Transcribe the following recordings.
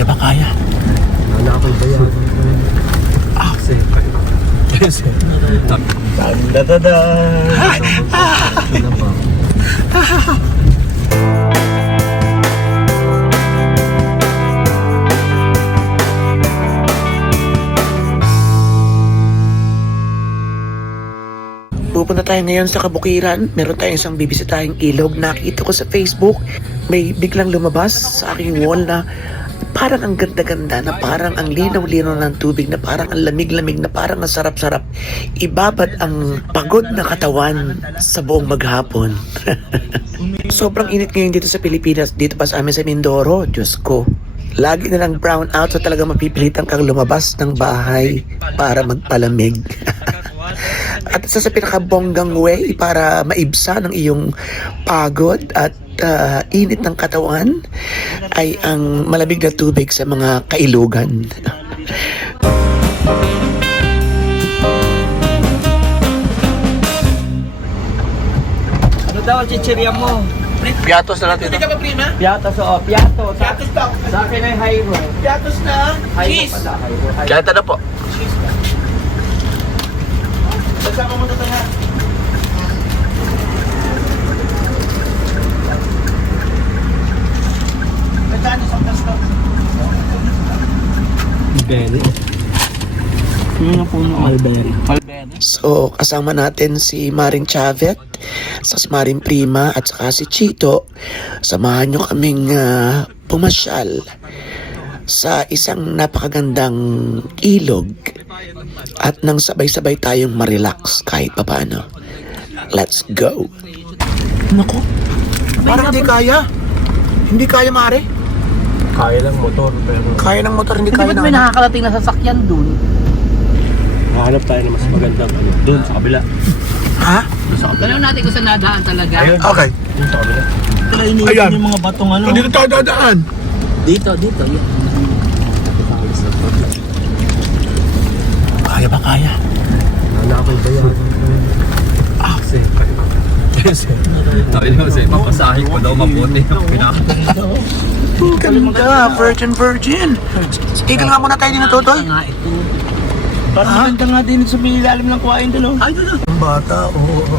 Kaya ba kaya? Wala akong bayan. Kasi. Tanda-tada! Pupunta tayo ngayon sa Kabukiran. Meron tayong isang bibisitahing ilog. Nakita ko sa Facebook, may biglang lumabas sa aking wall na parang ang ganda-ganda, na parang ang linaw-linaw ng tubig, na parang ang lamig-lamig, na parang ang sarap-sarap. Ibabad ang pagod na katawan sa buong maghapon. Sobrang init ngayon dito sa Pilipinas, dito pa sa amin sa Mindoro. Diyos ko. Lagi na lang brown out, so talaga mapipilitan kang lumabas ng bahay para magpalamig. At isa sa pinakabonggang way para maibsa ng iyong pagod at init ng katawan ay ang malamig na tubig sa mga kailugan. Ano daw ang chichirya mo? Piatos na natin ito. Hindi ka ba prima? Piatos, oo. Piatos. Piatos daw. Sa akin ay high roll. Piatos na. High Cheese. roll pala, high roll. Kaya ito na po. Cheese na. Kasama mo na ito ha. Magkano sa plastic? Mulberry. Yung puno mulberry. Mulberry. So, kasama natin si Maring Chavet, si Maring Prima, at saka si Chito. Samahan nyo kaming pumasyal sa isang napakagandang ilog at nang sabay-sabay tayong marelax kahit papaano. Let's go! Naku, parang hindi kaya. Hindi kaya, Mare. Kaya lang motor, pero Kaya ng motor, hindi Hindi kaya ba't ng may nakakarating na sasakyan dun? hahanap tayo ng mas magandang ano. Doon sa kabila. Ha? Tanong natin kung saan nadaan talaga. Ayun. Okay. Doon sa kabila. Wala Ayan. iniipon yung mga batong ano. Dito tayo dadaan. Dito. Yan. Kaya ba kaya? Wala akong bayan. Sabi niyo kasi, mapasahin ko daw mabuti yung Ganda, virgin. Tigil nga muna tayo din na Totoy. Nga ito. Parang maganda nga din sa may ilalim ng kuwain doon. Ay, doon. Ang bata, oo.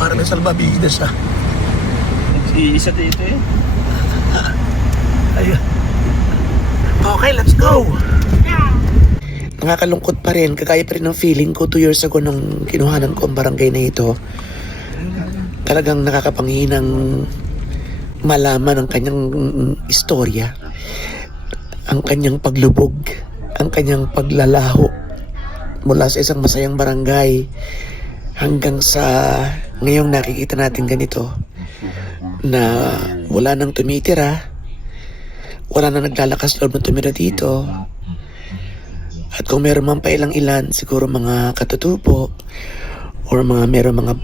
Parang may salbabidas siya. Isa dito eh. Ayun. Okay, let's go! Nakakalungkot pa rin, kagaya pa rin ng feeling ko 2 years ago nung kinuhanan ko ang barangay na ito. Talagang nakakapanghinang malaman ang kanyang istorya, ang kanyang paglubog, ang kanyang paglalaho mula sa isang masayang barangay hanggang sa ngayong nakikita natin ganito na wala nang tumitira, wala nang naglalakas loob na tumira dito. At kung meron man pa ilang-ilan, siguro mga katutubo or meron mga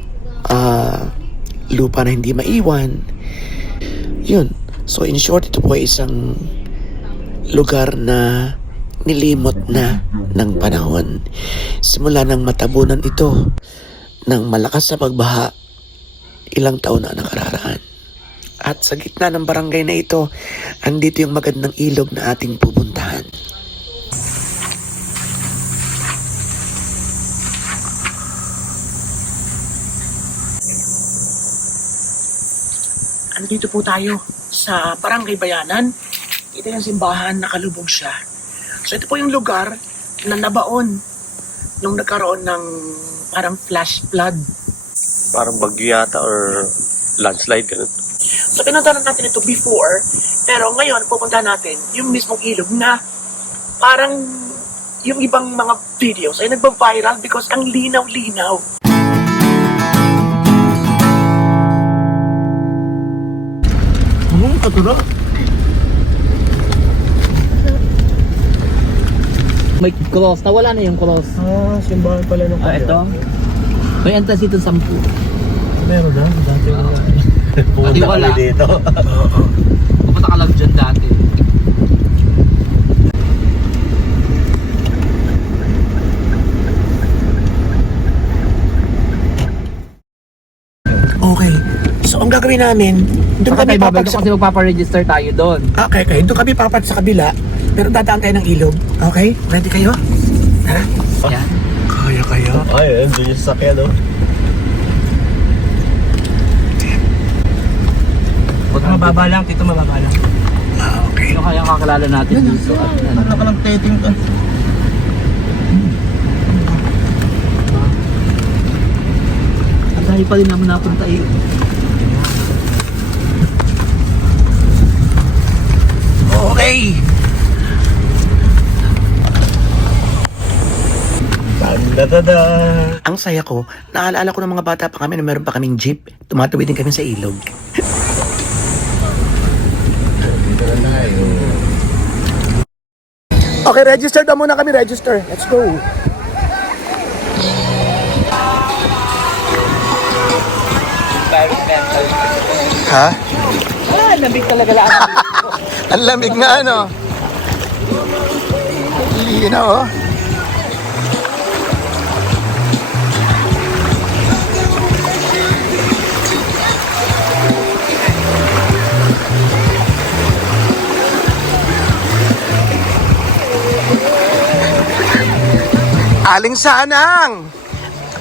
lupa na hindi maiwan. Yun. So in short, ito po ay isang lugar na nilimot na ng panahon. Simula nang matabunan ito ng malakas sa pagbaha ilang taon na nakararaan. At sa gitna ng barangay na ito, andito yung magandang ilog na ating pupuntahan. Andito po tayo sa Barangay Bayanan. Ito yung simbahan, nakalubog siya. So ito po yung lugar na nabaon nung nagkaroon ng parang flash flood. Parang bagyo yata or landslide ganun. So pinuntahan natin ito before, pero ngayon pupuntahan natin yung mismong ilog na parang yung ibang mga videos ay nagba-viral because ang linaw-linaw. Katulog? May cross. Nawala na yung cross. Simbahan pala nung Ito. May antas dito 10. Meron na, dati wala. Pumunta Wala. kami dito. Pupunta ka lang dyan dati. Okay. So ang ang gagawin namin, doon Baka kami tayo babalik papag sa... kasi magpaparegister tayo doon. Okay. Doon kami papat sa kabila. Pero dadaan tayo ng ilog. Okay? Ready kayo? Ha? Yan. Kaya kayo? Ay, doon yung sasakyan, no? Huwag Mababa lang, Tito, mababa lang. Okay. Sino kaya kakilala natin dito? At ano? Ano ka lang teting ka? Ang dahil pa rin naman napunta eh. Okay. Tandadada! Ang saya ko, naalala ko ng mga bata pa kami na meron pa kaming jeep. Tumatawid din kami sa ilog. Okay, register daw muna kami, register. Let's go. Ha? Ah, lamig talaga lang. Ang lamig nga, ano? Linaw, oh. Aling Sanang!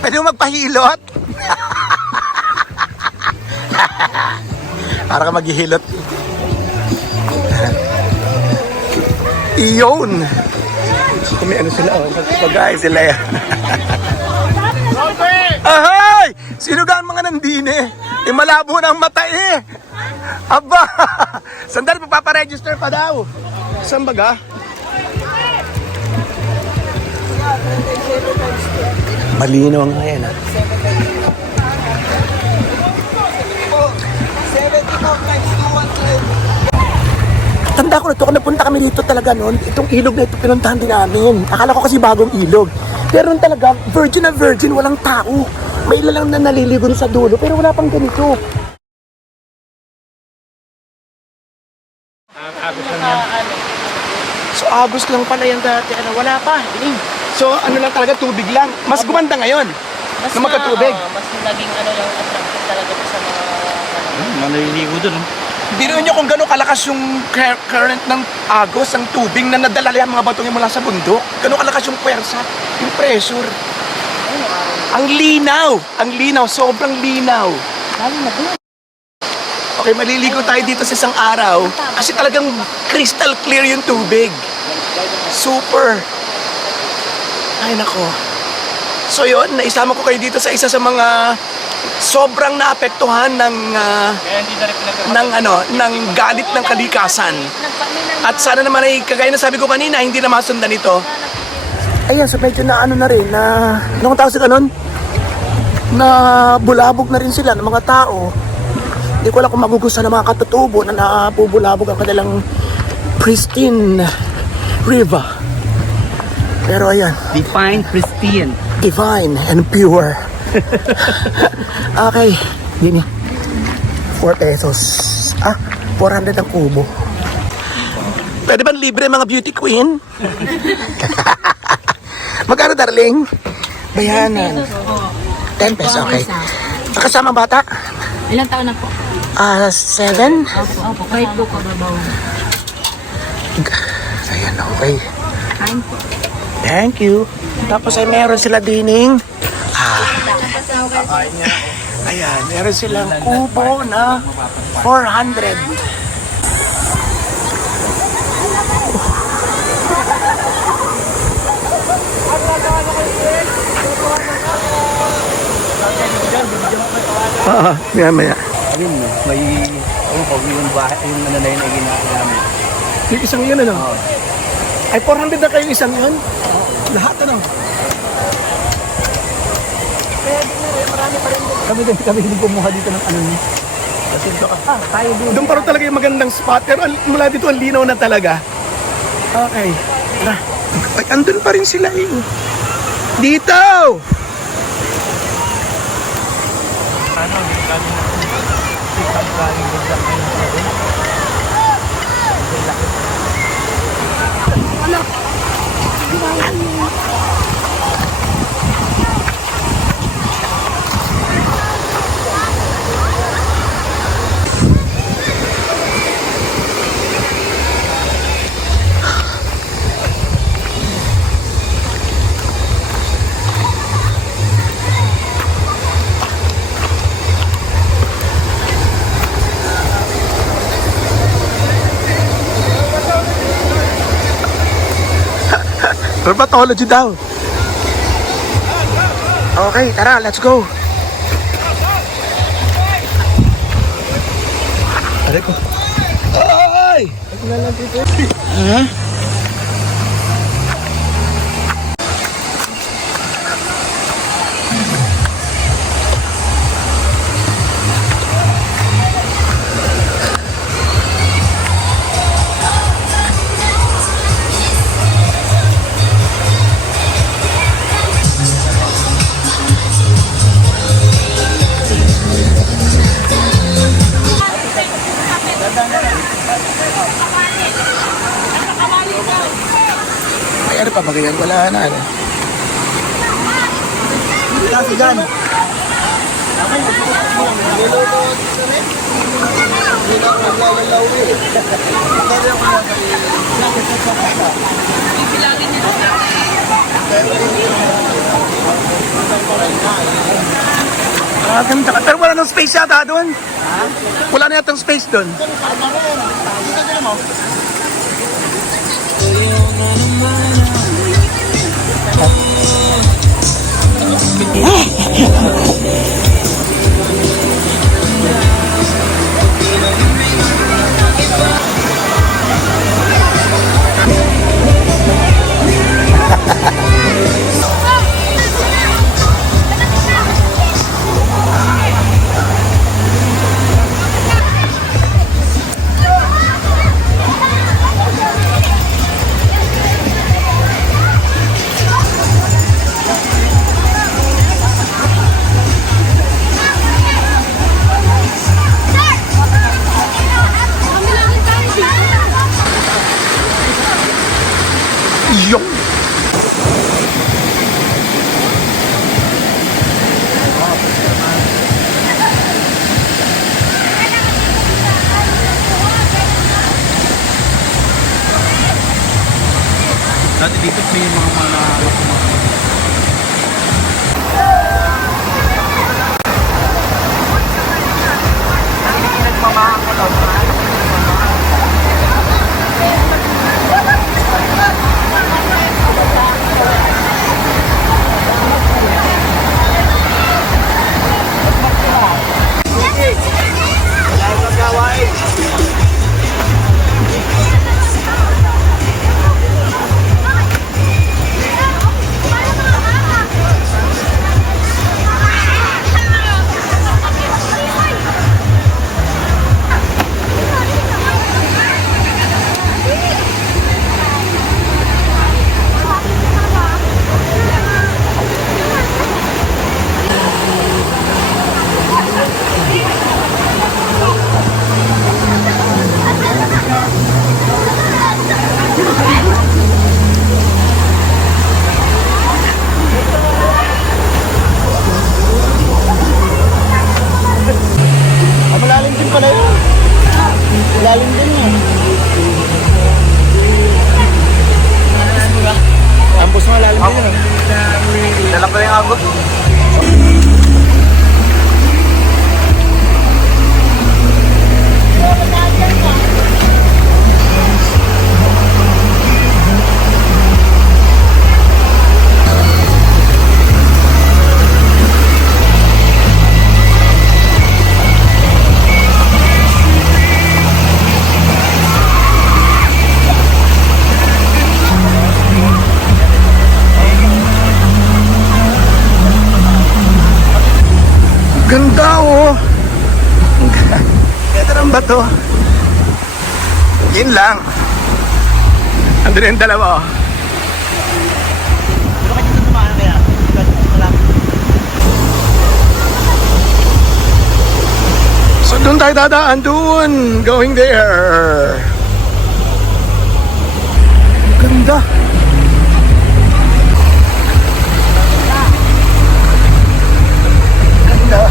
Pwede mo magpahilot? Para ka maghihilot. Iyon! May ano sila, oh. Pagkagay sila yan. Ahay! Sino ga ang mga nandine? Eh, malabo ng mata eh. Aba! Sandali, paparegister pa daw. Saan baga? Malinaw nga yan, ha? Tanda ko na ito, kung napunta kami dito talaga noon, itong ilog na ito pinuntahan din namin. Akala ko kasi bagong ilog. Pero noon talaga, virgin na virgin, walang tao. May ilan lang na naliligo sa dulo, pero wala pang ganito. So, August lang pala yan dati. Ano, wala pa. So, ano lang talaga, tubig lang. Mas gumanda ngayon. Mas na magkatubig. mas naging ano lang attractive talaga po sa mga Maliligo doon, no? Biro nyo kung gano'ng kalakas yung current ng agos, ng tubig na nadala yung mga batong mula sa bundok. Gano'ng kalakas yung pwersa, yung pressure. Ang linaw, sobrang linaw. lalo na doon. Okay, maliligo tayo dito sa isang araw kasi talagang crystal clear yung tubig. Super. Ay nako. So yun, naisama ko kayo dito sa isa sa mga sobrang naapektuhan ng ng galit ng kalikasan. At sana naman ay kagaya na sabi ko kanina, hindi na masundan ito. Ayan, so medyo na ano na rin na anong tawag sa ganon? Na bulabog na rin sila ng mga tao. Hindi ko alam kung magugustuhan ng mga katutubo na napubulabog ang kanilang pristine river. Pero ayan, Define pristine. divine and pure. Okay, yun yan. 4 pesos. 400 ang kubo. Pwede ba libre mga beauty queen? Magkano darling? Bayanan. 10 pesos, okay. Kasama bata? Ilang taon na po? 7? Opo. Kahit po kababaw. Ayan, okay. Kain po. Thank you. Tapos ay meron sila dining. Ayan, meron silang kubo na 400. Maya. Ayun, no? May, yung bahay, yung ano na yun ay ginagamit. Yung isang yun, ano? Ay, 400 na kayo isang yun? Lahat, ano? Kami din kumuha dito ng ano niya. Tayo doon pa rin talaga yung magandang spot. Pero mula dito, ang linaw na talaga. Okay. Tara. Ay, andun pa rin sila eh. Dito! Dermatology daw. Okay, tara, let's go. Aray ko. Ay! Ha? Ay, ano pa ba ganyan? Wala na, ano? Kasi dyan. Ah, ganda ka. Pero wala nang space yata doon. Wala na yatang space doon. Yung. Dati dito may mga Malalim din pala yun. Malalim din yun. Ambos malalim din yun. Dala ko yung agot. Ganda, oh. Ganda ng bato. Yun lang. Andun yung dalawa, oh. So doon tayo dadaan, doon. Going there. Ganda. Ganda.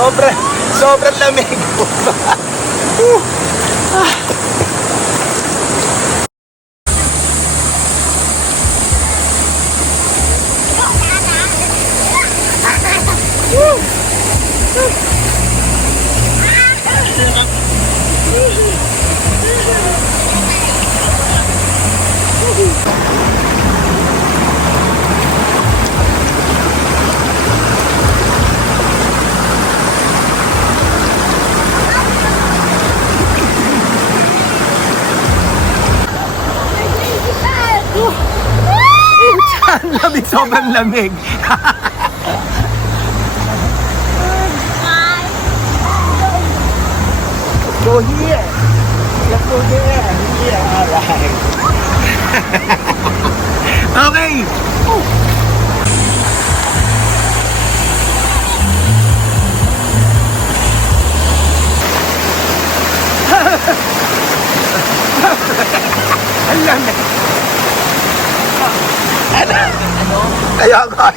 Sobrang lamig. Lamig, sobrang lamig. Let's go here. Let's go there. Here. Alright. Okay. Ang lamig. Kaya ko.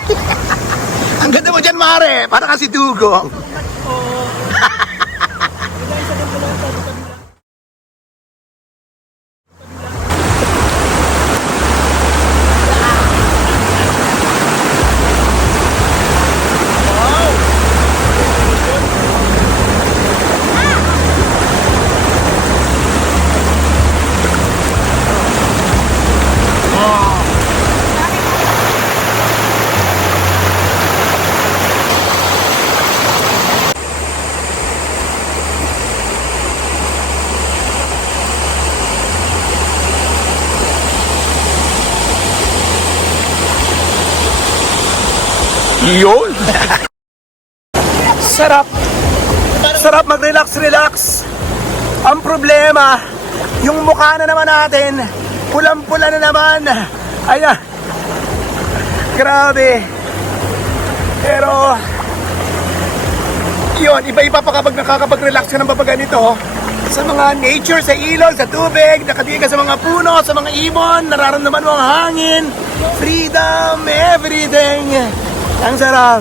Ang ganda mo dyan, Mare. Para kasi dugong. Yun! Sarap! Sarap mag-relax. Ang problema, yung mukha na naman natin, pulang-pula na naman. Ayan. Grabe. Pero, yun, iba-iba pa kapag nakakapag-relax ka ng papaganito. Sa mga nature, sa ilog, sa tubig, nakatiga sa mga puno, sa mga ibon, nararamdaman mo ang hangin, freedom, everything. Ang sarap.